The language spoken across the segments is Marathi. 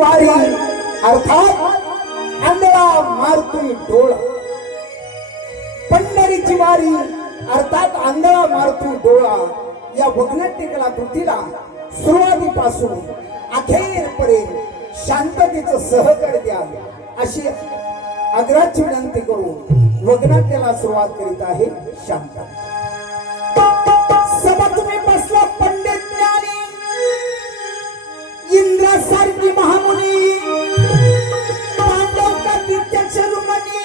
वारी अर्थात आंधळा मारतोय डोळा. पंढरीची वारी अर्थात आंधळा मारतोय डोळा या वगनाट्य कलाकृतीला सुरुवातीपासून अखेरपर्यंत शांततेचं सहकार्य द्या अशी आग्रहाची विनंती करून वगनाट्याला सुरुवात करीत आहे. शांत सभा तुम्ही बसला पंडित ज्ञानी इंद्रासारखी महामुनी पांडव का प्रत्यक्ष रुमनी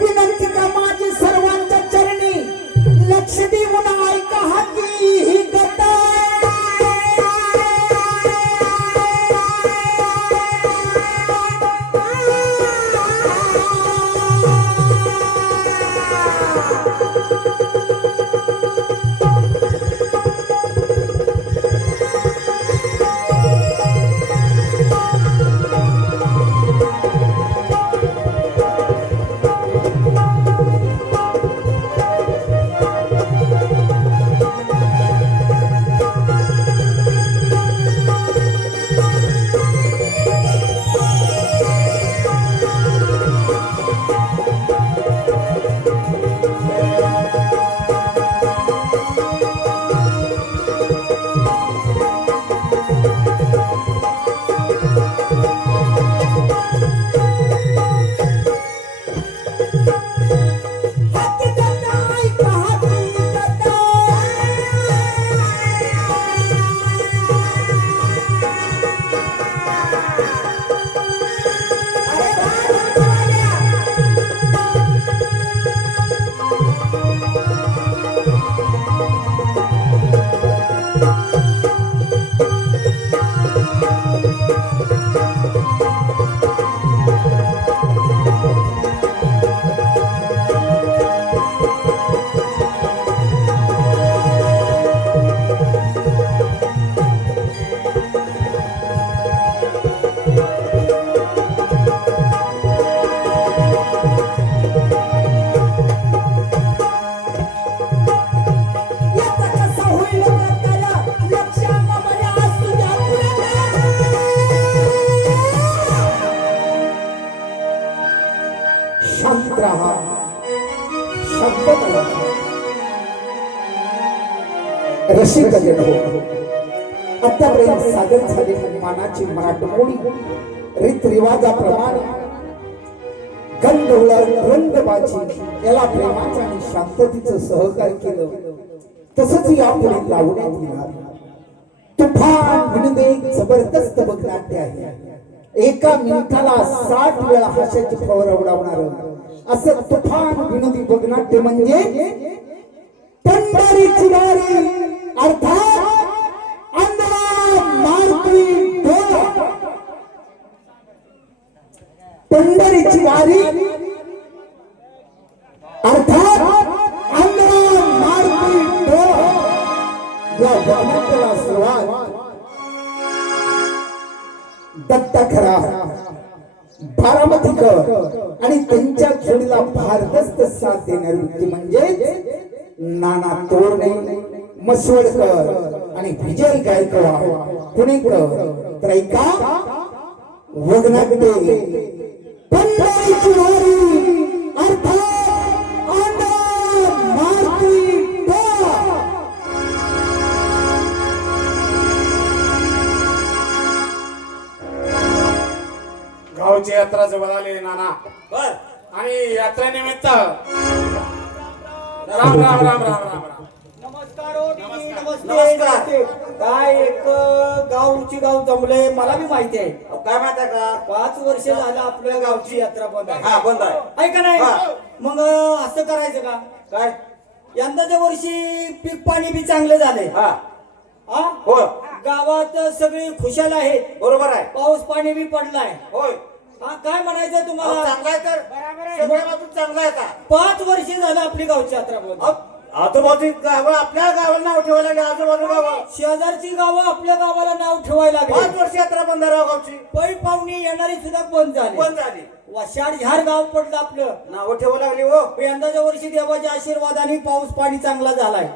विनंती का माझी सर्वांच्या चरणी लक्ष देऊन ऐका हाती ही गता. रसिक आतापर्यंत सादर झालेली मानाची मराठमोळी रीतरिवाजाप्रमाणे गंधवळ रंगबाजी याला प्रेमाचं आणि शांततेचं सहकार्य केलं. तसंच यापुढे लावण्यात येणार तुफान विनोद जबरदस्त वगनाट्य आहे. एका मिनिटाला 60 वेळा हास्याची फवार उडवणार असं तुफान विनोदी वगनाट्य म्हणजे पंढरीची वारी अर्थात आंधळा मारतोय डोळा. पंढरीची वारी अर्थात आंधळा मारतोय डोळा या वगनाट्याला सुरुवात दत्ता खरा बारामतीकर आणि त्यांच्या जोडीला भारदस्त साथ देणारी व्यक्ती म्हणजे नाना तोरणे मसवडकर आणि विजय गायकवाड पुणेकर. तर ऐका वगनाट्य पंढरीची वारी अर्थात आंधळा मारतोय डोळा. गावची यात्रा जवळ आली नाना बर आणि यात्रेनिमित्त राम राम राम राम राम. नमस्कार हो दीदी, नमस्ते. काय एक गाव जमले मला बी माहिती आहे. काय माहिती आहे का 5 वर्ष झालं आपल्या गावची यात्रा बंद आहे. हा बंद आहे. ऐका नाही मग असं करायचं का काय यंदाच्या वर्षी पीक पाणी बी चांगलं झालंय. हा हा हो गावात सगळे खुशाल आहेत. बरोबर आहे. पाऊस पाणी बी पडलाय. होय हा काय म्हणायचं तुम्हाला चांगला आहे तर सगळ्या बाजून चांगला आहे का 5 वर्ष झालं आपली गावची यात्रा बंद. आजूबाजू गाव आपल्या गावाला नाव ठेवायला लागले. आजूबाजू गाव शेजारची गावं आपल्या गावाला नाव ठेवायला लागली. 5 वर्ष यात्रा बंद राव गावची पै पाहुणी येणारी सुद्धा बंद झाली. बंद झाली. वशाड झार गाव पडलं आपलं. नाव ठेवायला लागली हो. यंदाच्या वर्षी देवाच्या आशीर्वादाने पाऊस पाणी चांगला झालाय.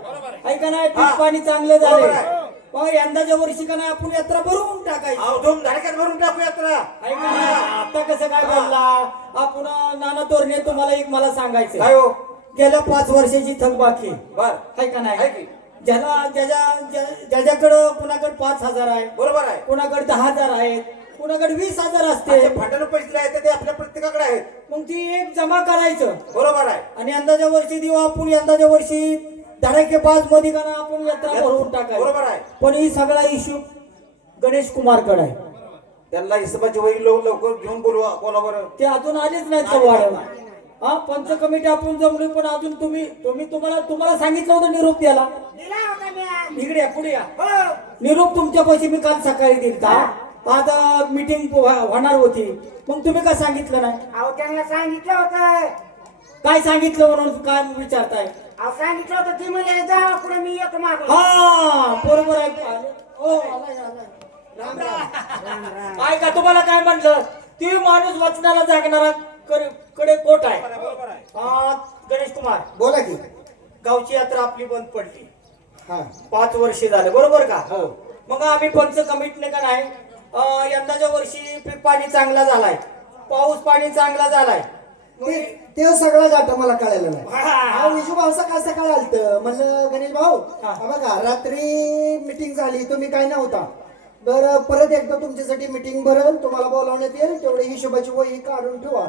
ऐका नाही हा. पीक पाणी चांगलं बरोबर झालंय. आहे. मग यंदाच्या वर्षी का नाही आपण यात्रा भरवून टाकायची. अहो धूम धडक्यात भरून टाकू यात्रा. ऐका ना, आता कसं काय बोलला आपण नाना तोरणे, तुम्हाला एक मला सांगायचं काय हो? गेल्या 5 वर्षाची थकबाकी बर आहे का आहे नाही. की? ज्याच्याकडं कुणाकडे 5,000 आहे, बरोबर आहे. कुणाकडे 10,000 आहेत, कुणाकडे 20,000 असते. ते फाटणं पैसे आहेत ते आपल्या प्रत्येकाकडे आहेत. मग ती एक जमा करायचं बरोबर आहे. आणि यंदाच्या वर्षी देऊ आपण. यंदाच्या वर्षी धडाके 5 मध्ये का ना आपण यात्रा भरवून टाकायची. बरोबर आहे. पण ही सगळा इश्यू गणेश कुमारकडे आहे. त्यांना हिशोबाची वही लवकर घेऊन बोलवा कोणा बरं. ते अजून आलेच नाहीत वाढ. हा, पंच कमिटी आपण जमली पण अजून तुम्हाला सांगितलं होतं निरोप द्यायला. इकडे या, पुढे या. निरोप तुमच्या पैसे मी काल सकाळी दिल का. आता मीटिंग होणार होती, मग तुम्ही काय सांगितलं नाही. अहो त्यांना सांगितलं होतं. काय सांगितलं म्हणून काय विचारताय. अहो सांगितलं होतं ती म्हणजे जा पुढे मी येतो मागून. हा बरोबर आहे. हो, आलाय, आलाय. राम राम. काय का तुम्हाला काय म्हटलं, ती माणूस वाचनाला जागणारा कडे कोट आहे. बरोबर आहे. गणेश कुमार, बोला की. गावची यात्रा आपली बंद पडली. हा 5 वर्षे झाले, बरोबर का. हो. मग आम्ही पंच कमिटीने का नाही यंदाच्या वर्षी पीक पाणी चांगला झालाय, पाऊस पाणी चांगला झालाय. ते सगळं जात मला कळायला नाही. हा. अहो, विजू भाऊ सकाळ सकाळ आलत म्हणलं गणेश भाऊ हा. हा बघा रात्री मीटिंग झाली, तुम्ही काय नव्हता. बरं परत एकदा तुमच्यासाठी मीटिंग भरल, तुम्हाला बोलावण्यात येईल, तेवढे हिशोबाची वही काढून ठेवा.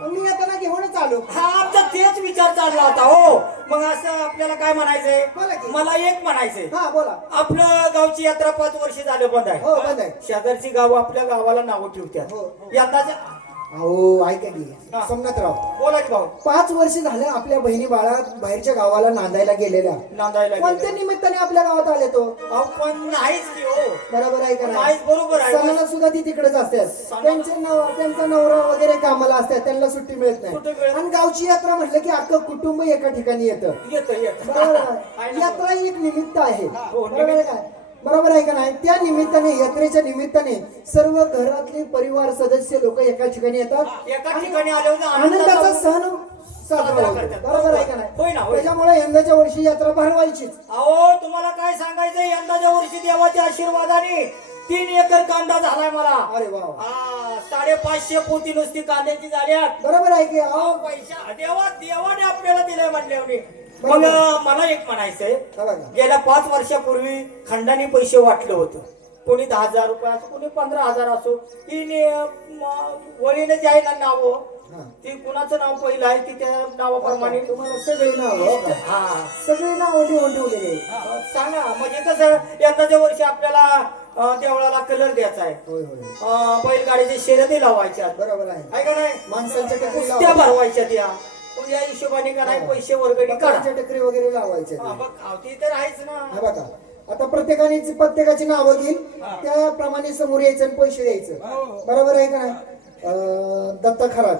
मग मी येताना घेऊनच आलो. हा, आमचा तेच विचार चालला होता. हो, मग असं आपल्याला काय म्हणायचंय, बोला की. मला एक म्हणायचंय. हा बोला. आपलं गावची यात्रा 5 वर्ष झाले बंद आहे. हो बंद आहे. शेजारची गाव आपल्या गावाला नावं ठेवतात. हो. यंदाच्या अहो ऐका की हा. सोमनाथराव, बोला की भाऊ. 5 वर्ष झालं आपल्या बहिणी बाळा बाहेरच्या गावाला नांदायला गेलेल्या. नांदायला कोणत्या गेले. निमित्ताने आपल्या गावात आले तो. अहो, पण नाहीच की हो. बरोबर आहे का नाहीच, बरोबर आहे. सणाला सुद्धा ती तिकडेच असतात. त्यांचा नवरा वगैरे कामाला असतात, त्यांना सुट्टी मिळत सुट्टी नाही. मिळत आणि गावची यात्रा म्हटलं की अख्खं कुटुंब एका ठिकाणी येतं. येतं. बरोबर आहे. यात्रा ही एक निमित्त आहे. हो, बरोबर आहे काय. बरोबर आहे का नाही. त्या निमित्ताने यात्रेच्या निमित्ताने सर्व घरातले परिवार सदस्य लोक एका ठिकाणी येतात. एका ठिकाणी आले होते, आनंदाचा सण साजरा साजरा होतो. करतात. बरोबर आहे का होय ना, नाही. होय. त्याच्यामुळे यंदाच्या वर्षी यात्रा भरवायचीच. अहो, तुम्हाला काय सांगायचं, यंदाच्या वर्षी देवाच्या आशीर्वादाने 3 एकर कांदा झालाय मला. अरे वा. 550 पोती नुसती कांद्याची झाल्यात. बरोबर आहे की. अहो, पैसा देवाने आपल्याला दिलाय म्हणल्याने. मग बरोबर. मला एक म्हणायचंय, हा बघा. गेल्या 5 वर्षापूर्वी खंडाने पैसे वाटले होतं. कोणी 10,000 रुपये असो, कोणी 15,000 असो. वळीने जे आहे ना नाव, हा. ती कुणाचं नाव पहिलं आहे ती त्या नावाप्रमाणे तुम्हाला सगळे नाव हा सगळे नाव लिहून ठेवलेले. सांगा. म्हणजे कसं यंदाच्या वर्षी आपल्याला देवळाला कलर द्यायचा आहे. होय होय बैलगाडीचे शर्यती लावायच्या. बरोबर आहे. आहे का नाही. माणसांच्या टकरी कुस्त्या भरवायच्या त्या. मग या हिशोबाने का नाही पैसे वर्गणी करा. बकऱ्यांच्या टकरी वगैरे लावायचे. हा, मग आवती तर आहेच ना. हा बघा आता प्रत्येकाची नावं घेईल, त्याप्रमाणे समोर यायचं आणि पैसे द्यायचं. बरोबर आहे का नाही. दत्ता खरात,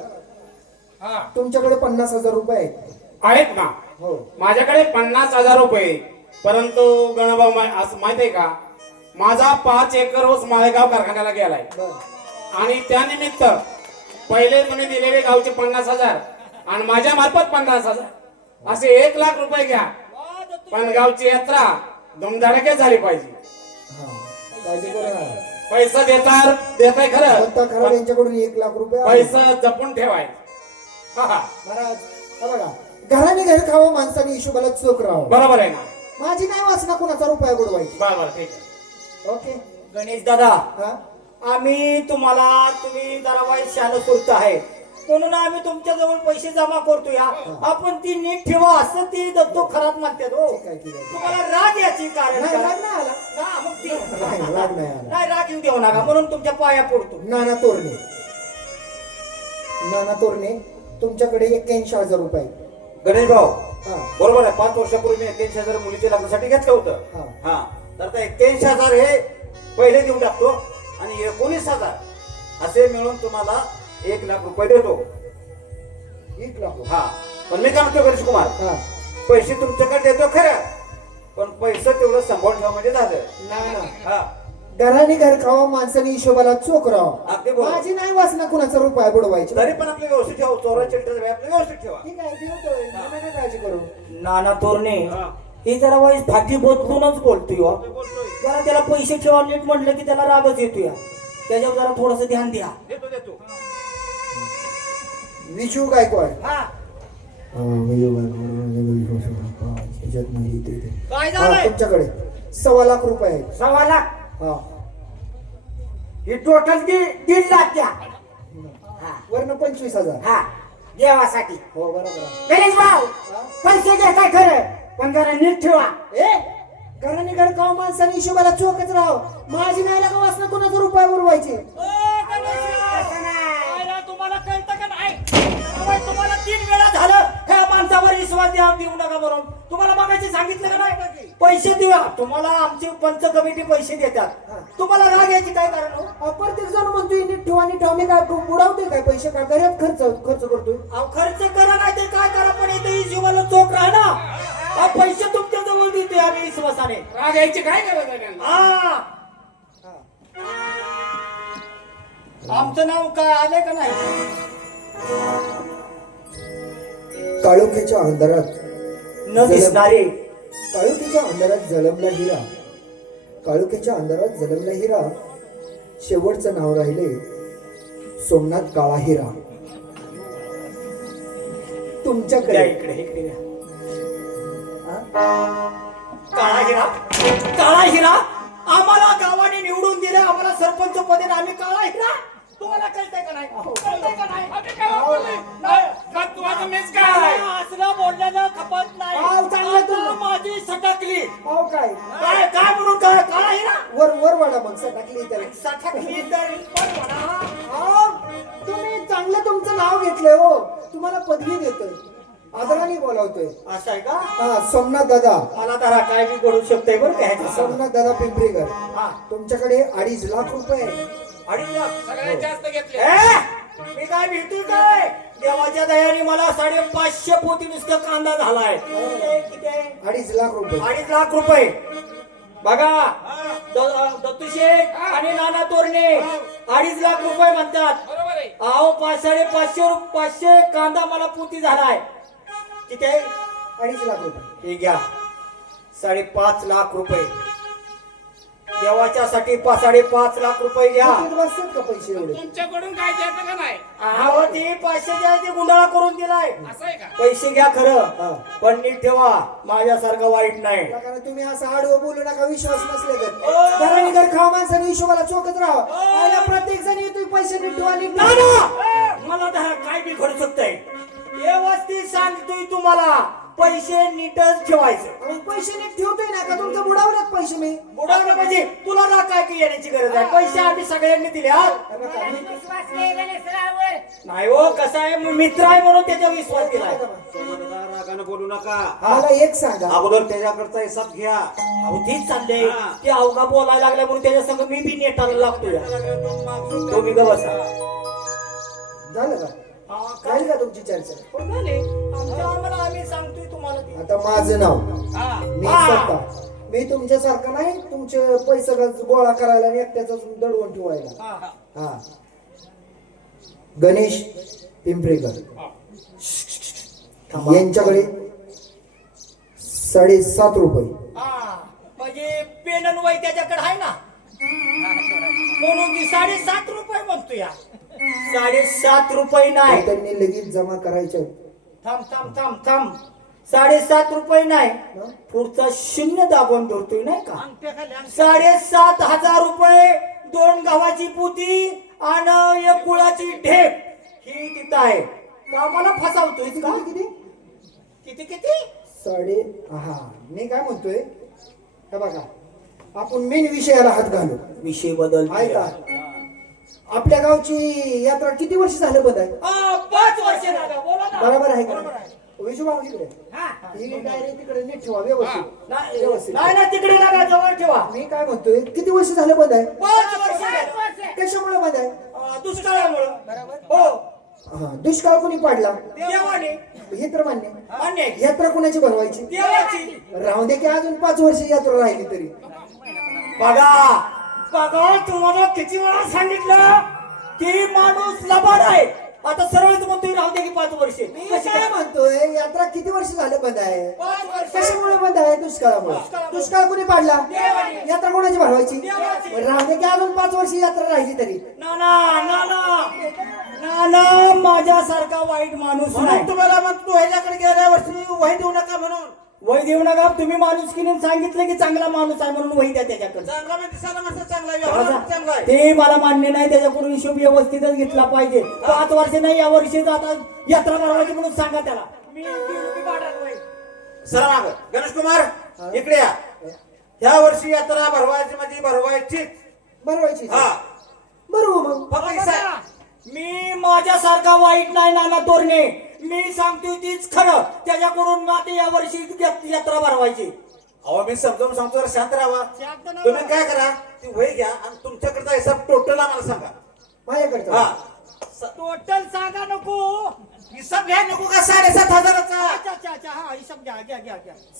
हा. तुमच्याकडे 50,000 रुपये आहेत. आहेत ना. हो. माझ्याकडे 50,000 रुपये. परंतु गणभाऊ असं माहित आहे का, माझा 5 एकर ऊस माळेगाव कारखान्याला गेलाय. बर. आणि त्यानिमित्त पहिले तुम्ही दिलेले गावचे 50,000 आणि माझ्या मार्फत 50,000 असे 1,00,000 रुपये घ्या. पण गावची यात्रा धुमधडाक्यात झाली पाहिजे. हा काळजी करू नका. पैसा देताय खरं, दत्ता खरात यांच्याकडून 1,00,000 रुपये आहे. पैसा जपून ठेवाय. महाराज हा बघा, घराने घर खावं, माणसाने हिशोबाला चोख राहावं. बरोबर आहे ना. माझी नाही वाचना कुणाचा रुपया बुडवायची. बरोबर ठीक आहे. ओके. गणेश दादा, हा तुम्ही जरा वाईट शान सुरत आहे म्हणून आम्ही तुमच्या जवळ पैसे जमा करतो. या आपण ती नीट ठेवा असं ती दत्तो खरात म्हणतात. हो, ठीक आहे ठीक आहे. तुम्हाला राग याची कारण नाही काय? राग नाही आला. ना, मग ती- नाही, राग नाही आला. नाही, राग येऊ देऊ नका म्हणून तुमच्या पाया पडतो. नाना तोरणे तुमच्याकडे 81,000 रुपये आहेत. गणेश भाऊ हा बरोबर आहे. 5 वर्षापूर्वी मी 81,000 मुलीच्या लग्नासाठी घेतलं होतं. हा. हा तर ते 81,000 हे पहिले देऊन टाकतो आणि 19,000 असे मिळून तुम्हाला 1,00,000 रुपये देतो. 1,00,000. हा पण मी काय म्हणतो गणेश कुमार, हा पैसे तुमच्याकडे देतो खरं, पण पैसे तेवढं सांभाळून ठेवा म्हणजे झालं. नाना, हा घराने घर खावं, माणसाने हिशोबाला चोख अगदी राहावं. बरोबर. माझी नाही वाचना कुणाचा रुपया बुडवायची. तरी पण आपले व्यवस्थित ठेवा. चोरा चिलटर आपले व्यवस्थित ठेवा. ठीक आहे, देतोय. नाना, काय काळजी करू. नाना तोरणे, हा. ती जरा वाईस फाटी बदलूनच बोलतोय हो. जरा त्याला पैसे ठेवा नीट म्हटलं की त्याला रागच येतोय. त्याच्यावर जरा थोडस ध्यान द्या. देतो विशू गायकवाड हा त्याच्यात नाही ते. काय हा, झालंय? तुमच्याकडे 1.25 लाख रुपये आहेत. 1.25 लाख हा ही टोटल 1.5 लाख द्या. हा वरनं 25,000. हा देवासाठी. हो बरोबर आहे. गणेश भाऊ पैसे घेताय खरं पण जरा नीट ठेवा. घराने घर काव माणसाने हिशोबाला चोकच राहाव. माझी नाही का वासना कोणाचा रुपये उरवायचे. तसं नाही. तुम्हाला कळतं का नाही? अरे, तुम्हाला 3 वेळा झालं ह्या माणसावर विश्वास देऊ नका म्हणून. तुम्हाला मागायचे सांगितलं का नाही? पैसे देऊया. तुम्हाला आमची पंच कमिटी पैसे देतात. तुम्हाला राग यायची काय कारण हो? प्रत्येक जण म्हणतोय नीट ठेवा नीट ठेवा. मी काय बुडावते काय पैसे काय घरात खर्च करतोय. अहो, खर्च करा नाही ते काय करा पण इथे हिशोबाला चोख राहा ना. अहो, पैसे तुमच्या जवळ देतोय आम्ही विश्वासाने. राग यायची काय गरज आहे त्यांना? हा. आमचं नाव काय आलंय का नाही? काळोखीच्या अंधारात न दिसणारे काळोखीच्या अंधारात जलमला हिरा. काळोखीच्या अंधारात जलमला हिरा. शेवटचं नाव राहिले सोमनाथ काळा हिरा. द्या तुमच्याकडे इकडे द्या. काळा हिरा काळा हिरा आम्हाला गावाने निवडून दिले. आम्हाला सरपंच पदे आम्ही काळा हिरा. तुम्हाला कळतंय का नाही? कळतंय का नाही? आम्ही काय बोलले? का तू आता मीच काय आहे? असलं बोलण्यानं खपत नाही. अहो, चांगलं आता माझी सटकली. अहो काय काय काय म्हणून काय काळा हिरा वर वाडा मग टाकली त्याला. सटकली तर पण म्हणा. अहो, तुम्ही चांगलं तुमचं नाव घेतलंय हो. तुम्हाला पदवी देतोय आदराने बोलावतोय. असं आहे का? हा सोमनाथ दादा. मला तर काय बी करू शकतोय बरं का ह्याच्या सोमनाथ दादा पिंपरीकर. हा. तुमच्याकडे 2.5 लाख रुपये आहेत. 2.5 लाख. सगळ्यात जास्त घेतले. मी काय भीती काय? देवाच्या दयाने मला 550 पोती नुसतं कांदा झालाय. किती आहे? 2.5 लाख रुपये. 2.5 लाख रुपये. बघा दत्तू शेठ आणि नाना तोरणे 2.5 लाख रुपये म्हणतात. बरोबर आहे. अहो 550 कांदा मला पोती झालाय. किती आहे? 2.5 लाख रुपये. हे घ्या 5.5 लाख रुपये. देवाच्यासाठी 5.5 लाख रुपये घ्या. कितीत बसतात का पैसे एवढे? तुमच्याकडून काय द्यायचं का नाही? अहो ती 500च्या ते गुंडाळा करून दिलाय. असं आहे का? पैसे घ्या हा. खरं पण नीट ठेवा. माझ्यासारखं वाईट नाही. कारण तुम्ही असं आडवं बोलू नका. विश्वास नसले घराने घर खावा माणसाने हिशोबाला चोकत राहा. प्रत्येक जण येतोय पैसे नीट ठेवा नीट ठेवा. नाना! मला तर काय बी घडू शकतंय. व्यवस्थित सांगतोय तुम्हाला पैसे नीटच ठेवायचं. मग पैसे नीट ठेवतोय ना का तुमचं बुडावल्यात पैसे मी. बुडावलं म्हणजे तुला ना काय की येण्याची गरज आहे. पैसे आम्ही सगळ्यांनी दिले. हा? विश्वास नाही गणेशरावर. नाही हो कसं आहे मित्र आहे म्हणून त्याचा विश्वास दिलाय. रागानं बोलू नका. मला एक सांगा. अगोदर त्याच्याकडचा हिसाब घ्या. अहो तेच चाललंय. ते अवघा बोलायला लागल्या म्हणून त्याच्या संग मी बी नेटायला लागतोय. तुम्ही ग बसा. झालं का? झाली का तुमची चर्चा? आम्ही सांगतोय तुम्हाला ते. आता माझं नाव हा. मी हा. स्वतः मी तुमच्यासारखं नाही तुमचे पैसे गोळा करायला आणि एकट्याचा दडवून ठेवायला. हा. हा गणेश पिंपरेकर यांच्याकडे 7.5 रुपये. हा. म्हणजे पेन वय त्याच्याकडे आहे ना म्हणून ती 7.5 रुपये म्हणतो या. 7.5 रुपये नाही. त्यांनी लगेच जमा करायचे. थांब थांब थांब थांब 7.5 रुपये नाही. पुढचा 0 दाबून धरतोय नाही का? 7,500 रुपये 2 गव्हाची पोती आणि 1 गुळाची ढेप ही तिथं आहे का? मला फसावतोय का? किती किती किती? हा मी काय म्हणतोय हे बघा आपण मेन विषयाला हात घालू. विषय बदल आहे का? आपल्या गावची यात्रा किती वर्ष झालं बंद आहे? 5 वर्ष झालं. बोला ना. बरोबर आहे बरोबर का? आहे. विजू भाऊ इकडे हा. ही डायरेक्ट तिकडे नीट ठेवा व्यवस्थित. नाही व्यवस्थित. नाही ना तिकडे लागा जवळ ठेवा. मी काय म्हणतोय किती वर्ष झालं बंद आहे? 5 वर्ष 5 झालं. वर्ष. कशामुळे बंद आहे? दुष्काळामुळं. हो हा दुष्काळ कोणी पाडला? देवाने हे तर मान्य. मान्य आहे. यात्रा कोणाची भरवायची? देवाची. राहू दे की अजून 5 वर्ष यात्रा राहिली तरी. बघा तुम्हाला किती वेळा सांगितलं की माणूस लबाड आहे आता सरळच म्हणतोय राहू दे की 5 वर्षे मी कशी काय काय? म्हणतोय यात्रा किती वर्ष झालं बंद आहे 5 वर्ष कशामुळे बंद आहे दुष्काळामुळे दुष्काळ कोणी पाडला देवाने. यात्रा कोणाची भरवायची देवाची. राहणे की अजून 5 वर्ष यात्रा राहिली तरी नाना माझ्यासारखा वाईट माणूस नाही म्हणून तुम्हाला म्हणतो ह्याच्याकडे गेल्या वर्षी वही देऊ नका म्हणून. वय देऊ नका तुम्ही माणूस की सांगितलं की चांगला माणूस आहे म्हणून वही द्या त्याच्याकडे चांगला म्हणजे दिसायला माणसं चांगला आहे, व्यवहारात चांगला आहे. ते मला मान्य नाही त्याच्याकडून हिशोब व्यवस्थितच घेतला पाहिजे 5 वर्ष नाही या वर्षी आता यात्रा भरवायची म्हणून सांगा त्याला मी सरा माग गणेश कुमार इकडे या. ह्या वर्षी यात्रा भरवायची म्हणजे भरवायचीच. भरवायची हा बरोबर मग फक्त पैसा. मी माझ्यासारखा वाईट नाही नाना तोरणे मी सांगतोय तीच खरं त्याच्याकडून आता या वर्षी यात्रा भरवायची अहो मी समजावून सांगतो जरा शांत राहा. तुम्ही काय करा ती वही घ्या आणि तुमच्याकडचा हिसाब टोटल आम्हाला सांगा. माझ्याकडे हा टोटल सांगा नको हिसाब घ्या नको का 7,500चा. हा हिशोब घ्या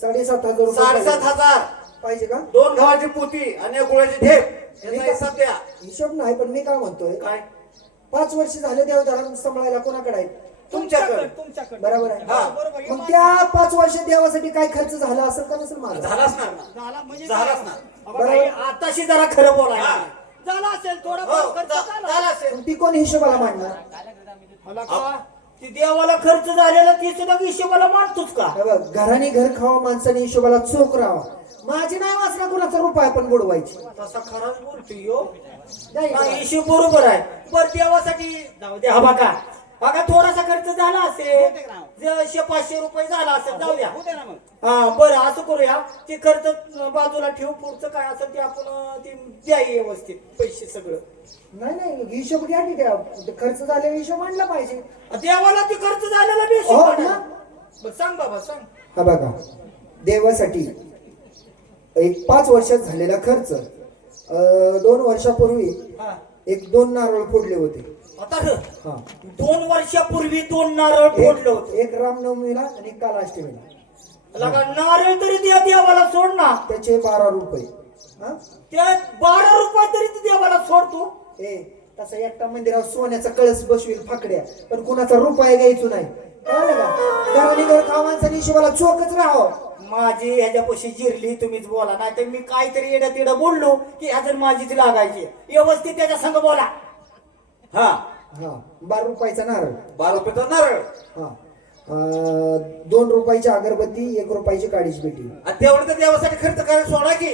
7,500 रुपये 7,500 पाहिजे का 2 गव्हाची पोती आणि 1 गुळाची ढेप याचा हिसाब द्या. हिशोब नाही पण मी काय म्हणतोय काय 5 वर्ष झाले देव धरण सांभाळायला कोणाकडे आहे तुमच्याकडे बरोबर आहे हा. मग त्या 5 वर्ष देवासाठी काय खर्च झाला असेल का नसेल माझा झालाच ना झालाच ना. आताशी जरा खरं बोलायला हा. झाला असेल थोडा हो, झाला असेल. मग ती कोण हिशोबाला मांडणार ती देवाला खर्च झालेला ती सुद्धा हिशोबाला मानतोच का हे बघ घराने घर खावा माणसाने हिशोबाला चोख राहावा माझी नाही वाचना कुणाचा रुपये पण बुडवायची तसा खराच बोलतोय यो नाही का? हिशोब बरोबर आहे बर देवासाठी जाऊ द्या हा बघा थोडासा खर्च झाला असेल 100-500 रुपये झाला असेल जाऊ द्या हा बरं असं करूया ते खर्च बाजूला ठेवू पुढचं काय असेल ते आपण ते द्या व्यवस्थित पैसे सगळं नाही नाही हिशोब घ्या की द्या खर्च झालेला हिशोब मांडला पाहिजे देवाला ते खर्च झालेला बी हो हिशोब ना? आहे. बरं, सांग बाबा सांग हा बघा देवासाठी एक 5 वर्षात झालेला खर्च 2 वर्षापूर्वी हा. 1-2 नारळ फोडले होते आता हा 2 वर्षापूर्वी 2 नारळ फोडलं होतं एक रामनवमीला आणि एक कालाष्टमीला लगा नारळ तरी त्या देवाला सोड ना त्याचे 12 रुपये हा त्या 12 रुपये तरी तू देवाला सोडतो ए तसा एकटा मंदिरावर सोन्याचा कळस बसवील फाकड्या पण कुणाचा रुपया घ्यायचो नाही कळलं का घराने घर खावा माणसाने हिशोबाला चोखच राहावं माझी ह्याच्यापाशी जिरली तुम्हीच बोला नाही तर मी काहीतरी येडं तिडं बोललो की ह्याचं माझीच लागायची व्यवस्थित त्याच्या संग बोला हा हा 12 रुपयाचा नारळ 12 रुपयाचा नारळ हा 2 रुपयाची अगरबत्ती 1 रुपयाची काडीची पेटी आणि तेवढं तर देवासाठी खर्च करायला सोडा की.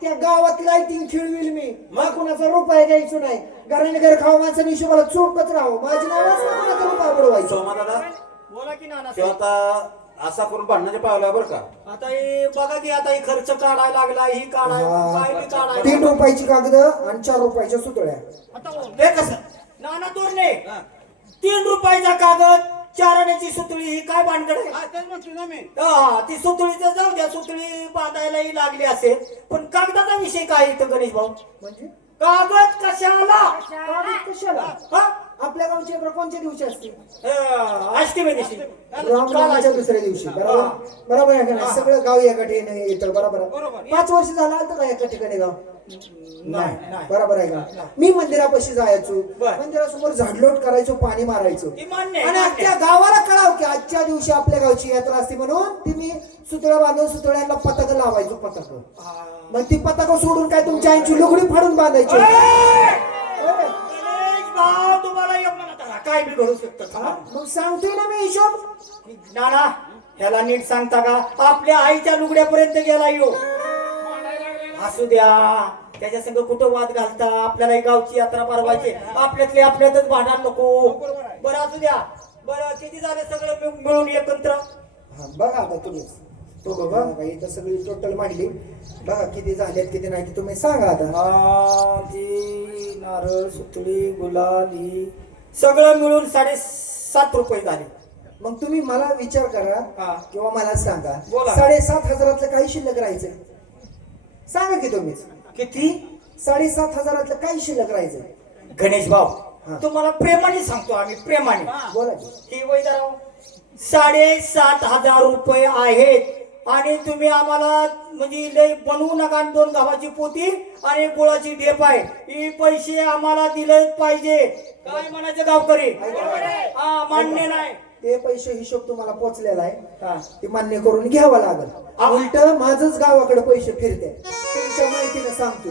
त्या गावात लाइटिंग खेळविल मी मग कुणाचा रुपया घ्यायचो नाही घराने घर खावा माणसाने हिशोबाला चोखच राहावं माझी नाव कुणाचा रुपया बुडवायचो सोमा दादा बोला की नाना तो आता असा करून भांडणाच्या पावला बरं का. आता हे बघा की आता हे खर्च काढायला लागला ही काढाय काय बी 3 काढायला रुपयाची कागद आणि 4 रुपयाच्या सुतळ्या ते कसं नाना तोरणे 3 रुपयाचा कागद 4 आण्याची सुतळी ही काय भानगड आहे हा, तेच म्हणतो ना मी. हा ती सुतळीचं जाऊ द्या सुतळी बांधायलाही लागली असेल पण कागदाचा विषय काय इथं गणेश भाऊ म्हणजे कागद कशाला कागद कशाला हा? आपल्या गावची यात्रा कोणत्या दिवशी असते अष्टमी दिवशी रामनवमीच्या दुसऱ्या दिवशी बरोबर आहे का नाही सगळं गाव एका ठिकाणी येतं बरोबर आहे. 5 वर्ष झालं आलं का एका ठिकाणी गाव नाही बरोबर आहे का मी मंदिरापाशी जायचो मंदिरासमोर झाडलोट करायचो पाणी मारायचो ती मान्य आणि अख्ख्या गावाला कळाव की आजच्या दिवशी आपल्या गावची यात्रा असते म्हणून ती मी सुतळ्या बांधून सुतळ्यांना पताक लावायचो पताक मग ती पताक सोडून काय तुमच्या आईची लुगडी फाडून बांधायची भाऊ तुम्हाला एक म्हणत आला काय बी घडू शकतं मग सांगतोय ना मी हिशोब नाना ह्याला नीट सांगता का आपल्या आईच्या लुगड्यापर्यंत गेला येऊ असू द्या त्याच्या संग कुठं वाद घालता आपल्याला गावची यात्रा भरवायची आपल्यातले आपल्यातच भांडण नको बरं असू द्या बरं किती झाले सगळं मिळून एकत्र हा बघा आता तुम्ही तो बघा इथं सगळी टोटल मांडली बघा किती झाल्यात किती नाही ते तुम्ही सांगा आता ती नारळ सुतळी गुलाल ही सगळं मिळून 7.5 रुपये झाले मग तुम्ही मला विचार करा हा. किंवा मला सांगा बोला. 7,500 काही शिल्लक राहायचं सांगा की तुम्हीच किती 7,500 काही शिल्लक राहायचं गणेश भाऊ हा. तुम्हाला प्रेमाने सांगतो आम्ही प्रेमाने बोला की. ही वैदाराव 7,500 रुपये आहेत आणि तुम्ही आम्हाला म्हणजे लय बनवू नका आणि 2 गव्हाची पोती आणि 1 गुळाची ढेप आहे. ही पैसे आम्हाला दिले पाहिजे. काय म्हणायचे गावकरी? हा, मान्य नाही. ते पैसे हिशोब तुम्हाला पोचलेला आहे, हा. ते मान्य करून घ्यावं लागेल. उलट माझंच गावाकडे पैसे फिरते, तुमच्या माहितीने सांगतो.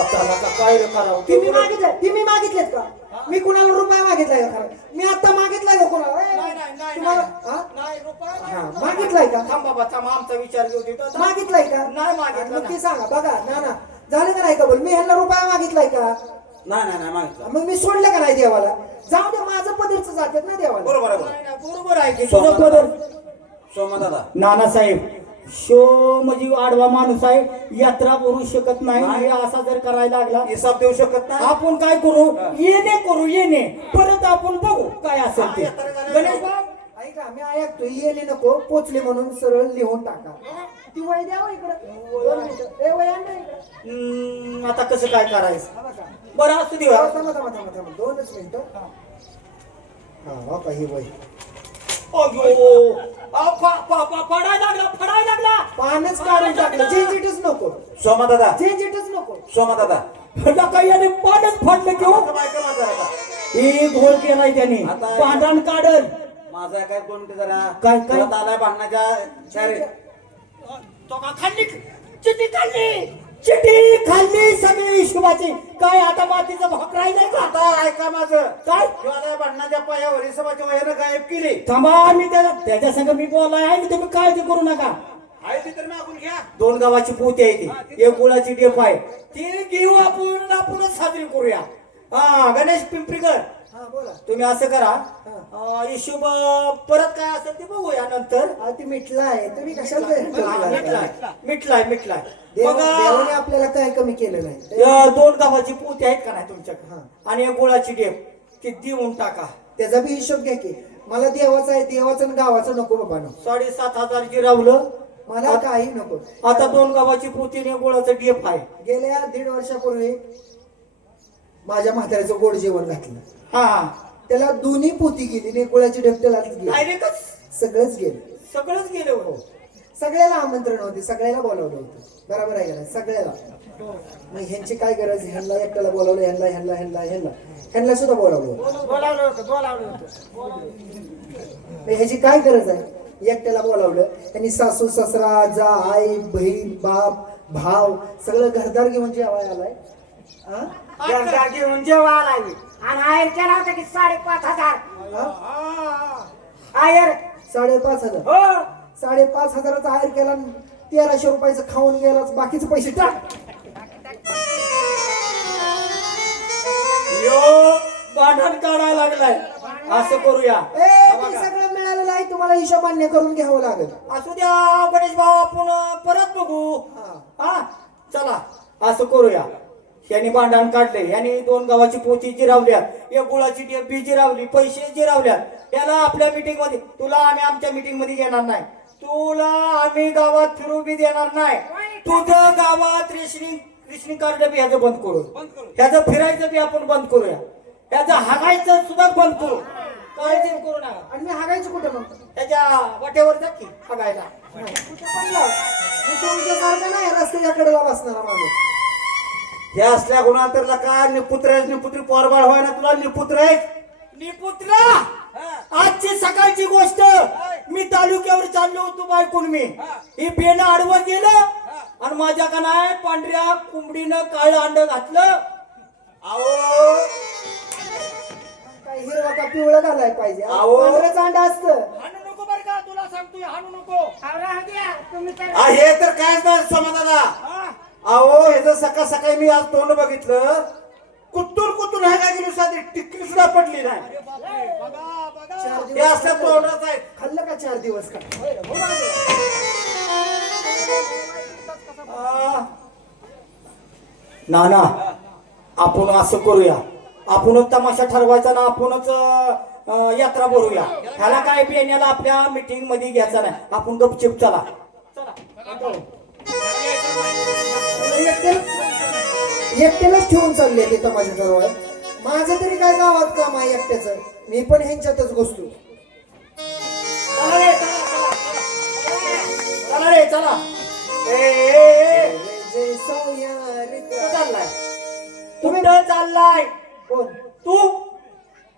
आता नका काय रे करावं? तुम्ही मागितलेत का? मी कुणाला रुपया मागितलाय का खरं? मी आता मागितलाय का कुणाला? नाही, नाही, नाही, तुम्हाला नाही. हा? नाही, रुपया नाही. हा, मागितलाय का? थांब बाबा, थांब, आमचा विचार घेऊ दे. मागितलाय का? नाही मागितलं मग ते ना. सांगा. बघा ना ना, झालं का नाही कबूल? मी ह्यांना रुपया मागितलाय का? नाही मागितलं. मग मी सोडलं का नाही देवाला? जाऊ दे, माझं पदरच जातात ना देवाला. बरोबर आहे, नाही, नाही, बरोबर आहे की सोमा तुझं पदर. सोमा दादा नानासाहेब, शो म्हणजे आडवा माणूस आहे, यात्रा भरू शकत नाही. हे असा जर करायला लागला, हिसाब देऊ शकत नाही. आपण काय करू? येणे करू, येणे परत आपण बघू काय असेल ते. गणेश भाऊ, ऐका, मी ऐकतो, येणे नको, पोचले म्हणून सरळ लिहून टाका. ती वय द्यावं इकडं. 2 मिनिटं. ए, वय आण ना इकडं. आता कसं काय करायचं? हा बघा. बरं असू दे. थांबा 2च मिनिटं. हा, हो का, ही वय. अयो, फडायला लागला. पानच काढून टाकलं. झेंझिटच नको, सोमा दादा झेंझिटच नको. सोमा दादा फडला काही याने पाडच फाडलं घेऊ. ही घोळ केलाय त्याने, आता- भांडण काढल. माझा काय 2 मिनिटं जरा काय? परत आलाय भांडणाच्या शहरी. तो का खाल्ली? चिठी खाल्ली सगळी हिशोबाची. काय आता मातीचा भाग राहिलाय का? आता ऐका माझं काय? आलाय भांडणाच्या पायावर हिशोबाच्या वयानं गायब केली. थांबा, मी त्याच्या संग मी बोलाय आहे, तुम्ही काळजी करू नका. आहे ती तर मागून घ्या. 2 गावाची पोती आहे ती, 1 गुळाची ढेप आहे. ती घेऊ आपणच साजरी करूया. हा, गणेश पिंपरीकर, हा, बोला. तुम्ही असं करा, हिशोब परत काय असेल ते बघूया नंतर. हा, ती मिटलाय. तुम्ही कशाला तयारी ठेवलाय? मिटलाय. मग देवाने आपल्याला काय कमी केलं नाही. 2 गावाची पोती आहेत का नाही तुमच्याकडे? हा. आणि 1 गुळाची ढेप ती देऊन टाका. त्याचा बी हिशोब घ्या की. मला देवाचा आहे, देवाचं आणि गावाचं नको बाबा. 7,500 जिरावलं. मला काही नको. आता 2 गावाची पोती आणि 1 गुळाचं ढेप आहे. गेल्या 1.5 वर्षापूर्वी माझ्या म्हाताऱ्याचं गोड जेवण घातलं. हा, त्याला दोन्ही पोती गेली आणि गुळाची ढेप त्याला गेली. डायरेक्टच सगळंच गेलं. सगळंच गेलं. हो, सगळ्याला आमंत्रण होते, सगळ्याला बोलावलं होतं. बरोबर आहे का नाही? सगळ्याला. मग ह्यांची काय गरज? ह्यांना एकट्याला बोलावलं, ह्यांना सुद्धा बोलावलं. बोलावलं होतं. मग ह्याची काय गरज आहे? एकट्याला बोलावलं. त्यांनी सासू सासरा, जा, आई, बहीण, बाप, भाव सगळं घरदार घेऊन जेवायला आलाय. हा? घरदार घेऊन जेव्हा आलाय मी. आणि आयर केला होता की 5,500. हा? आयर 5,500. हो. 5,500चा आयर केला, 1,300 रुपयाचं खाऊन गेला, बाकीचे पैसे टाक. यो भांडण काढायला लागलाय. असं करूया. ए, ते सगळं मिळालेलं आहे, तुम्हाला हिशोब मान्य करून घ्यावं लागेल. असू द्या गणेश भाऊ, आपण परत बघू. हा, चला असं करूया. यांनी भांडण काढले, यांनी 2 गावाची पोती जिरावल्या, 1 गुळाची ढेप बी जिरावली, पैसे जिरावल्या. याला आपल्या मीटिंग मध्ये, तुला आम्ही आमच्या मीटिंग मध्ये घेणार नाही. तुला आम्ही गावात फिरू बी देणार नाही. तुझं गावात रेशनिंग कार्ड बी ह्याचं बंद करू. ह्याचं फिरायचं बी आपण बंद करूया. ह्याचं हागायचं सुद्धा बंद करू. काळजी करू नका. आणि मी हागायचं कुठं मग? त्याच्या वाटेवर जा की हागायला. कुठं पडलं? मी तुमच्यासारखं नाही रस्त्याच्या कडेला बसणारा माणूस. हे असल्या गुणांतरला का निपुत्री पोरबाळ व्हाय ना तुला निपुत्र आहे. निपुत्रा, आजची सकाळची गोष्ट. मी तालुक्यावर चाललो होतो बायकून. मी ही बेनं आडवं गेलं आणि माझ्या का नाही पांढऱ्या कोंबडीनं काळं अंड घातलं. अहो काय हिरवा का पिवळं घालाय पाहिजे? अहो. पांढरंच अंड असतं. हाणू नको बरं का, तुला सांगतोय हाणू नको. आवरा द्या तुम्ही तर. हे तर कायच नाही सोमा दादा. हा? अहो ह्याचं सकाळी मी आज तोंड बघितलं, कुत्तून हाय काय गेलो, साधी टिकली सुद्धा पडली नाही. अरे बापरे, बघा बघा. 4 हे दिवस असल्या तोंडाच आहेत. खाल्लं का 4 दिवस का? नाना, आपण असं करूया, आपणच तमाशा ठरवायचा ना, आपणच यात्रा भरूया. ह्याला काय बियाण्याला आपल्या मीटिंग मध्ये घ्यायचा नाही. आपण गपचिप चला. एकट्यालाच ठेवून चालले ते तमाशा ठरवाय. माझं तरी काय गावात काम आहे एकट्याचं? मी पण ह्यांच्यातच घुसतो. चला रे, चला. जैसा यार कुठं चाललाय कुठं चाललाय कोण तू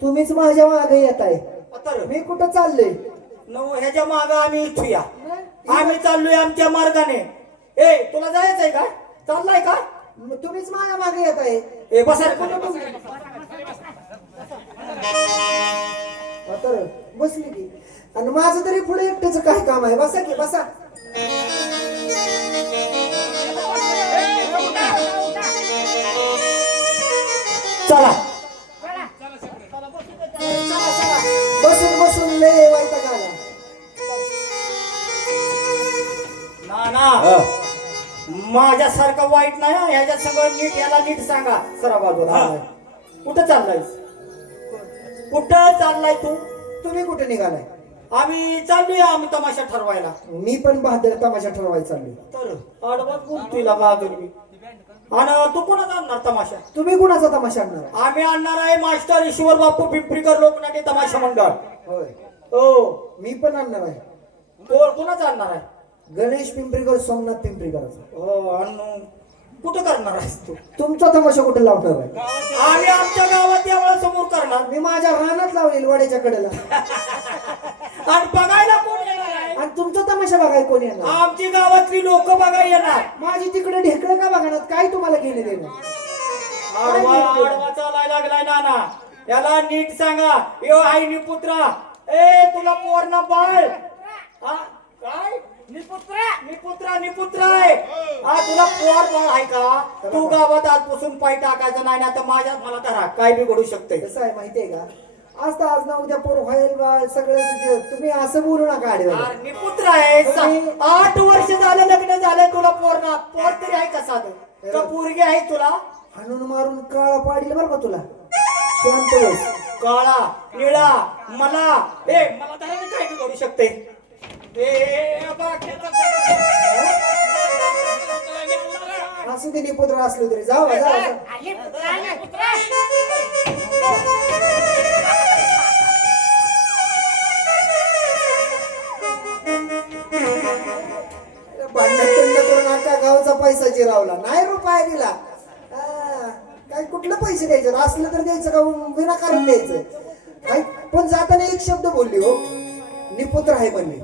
तुम्हीच माझ्या मागे येत आहे आता मी कुठं चाललोय ह्याच्या माग आम्ही इच्छूया आम्ही चाललोय आमच्या मार्गाने ए तुला जायचंय का चाललाय का मग तुम्हीच माझ्या मागे येत आहे ए बसा रे. तर बसली की आणि माझं तरी पुढे एकट्याचं काय काम आहे बसा की बसा चला बसून बसून लय वैताग आला ना ना माझ्यासारखं वाईट नाही हं. ह्याच्या सगळं नीट याला नीट सांगा सरा बाजूला कुठं चाललायस कुठं चाललाय तू तुम्ही कुठे निघालाय आम्ही चाललोय आम्ही तमाशा ठरवायला मी पण बहादर तमाशा ठरवायला चाललोय तर आडवाच बोलतोय बहादूर मी आणि तू कोणाचा आणणार तमाशा तुम्ही कुणाचा तमाशा आणणार आहे? आम्ही आणणार आहे मास्टर ईश्वर बापू पिंपरीकर लोकनाट्य तमाशा मंडळ होय हो मी पण आणणार आहे कोणाचा आणणार आहे गणेश पिंपरीकर सोमनाथ पिंपरीकराचा हो आणि कुठं करणार आहेस तू तुमचा तमाशा कुठे लावणार आहे आम्ही आमच्या गावात देवळा समोर करणार मी माझ्या रानात लावलेली वाड्याच्या कडेला आणि बघायला कोण येणार आहे आणि तुमचा तमाशा बघायला कोणी येणार आमची गावातली लोक बघायला येणार माझी तिकडे ढेकळे का बघणार काय तुम्हाला घेणे देणं आडवा चालायला लागलाय नाना याला नीट सांगा यो आईनी पुत्रा ए तुला पोरना बाळ हा काय निपुत्रा आहे हा तुला पोर बाळ आहे का तू गावात आजपासून पाय टाकायचं नाही आता माझ्या मला धरा काय बी घडू शकते कसं आहे माहितीये का आज तर आज ना उद्या पोर व्हायल बा सगळं तुम्ही असं बोलू नका आडव्याला निपुत्र आहे 8 वर्ष झाले लग्न झाले तुला पोर तरी आहे कसा का पोरगी आहे तुला हाणून मारून काळा पाडील बरं का तुला शांत बस. काळा निळा मला धराने काय बी घडू शकते असू दे निपुत्र असलो तरी जाऊ भांडण करून आता गावचा पैसा जिरावला नाही रुपया दिला काय कुठलं पैसे द्यायचं असलं तर द्यायचं का विनाकारण द्यायचं काय पण जाताना एक शब्द बोलली हो निपुत्र आहे म्हणली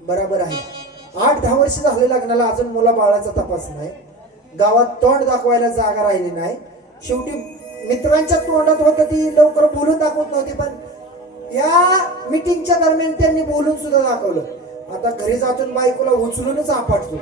बरोबर आहे 8-10 वर्ष झाले लग्नाला अजून मुला बाळाचा तपास नाही गावात तोंड दाखवायला जागा राहिली नाही शेवटी मित्रांच्या तोंडात होतं ती लवकर बोलून दाखवत नव्हती पण या मीटिंगच्या दरम्यान त्यांनी बोलून सुद्धा दाखवलं आता घरी जातून बायकोला उचलूनच आपटतो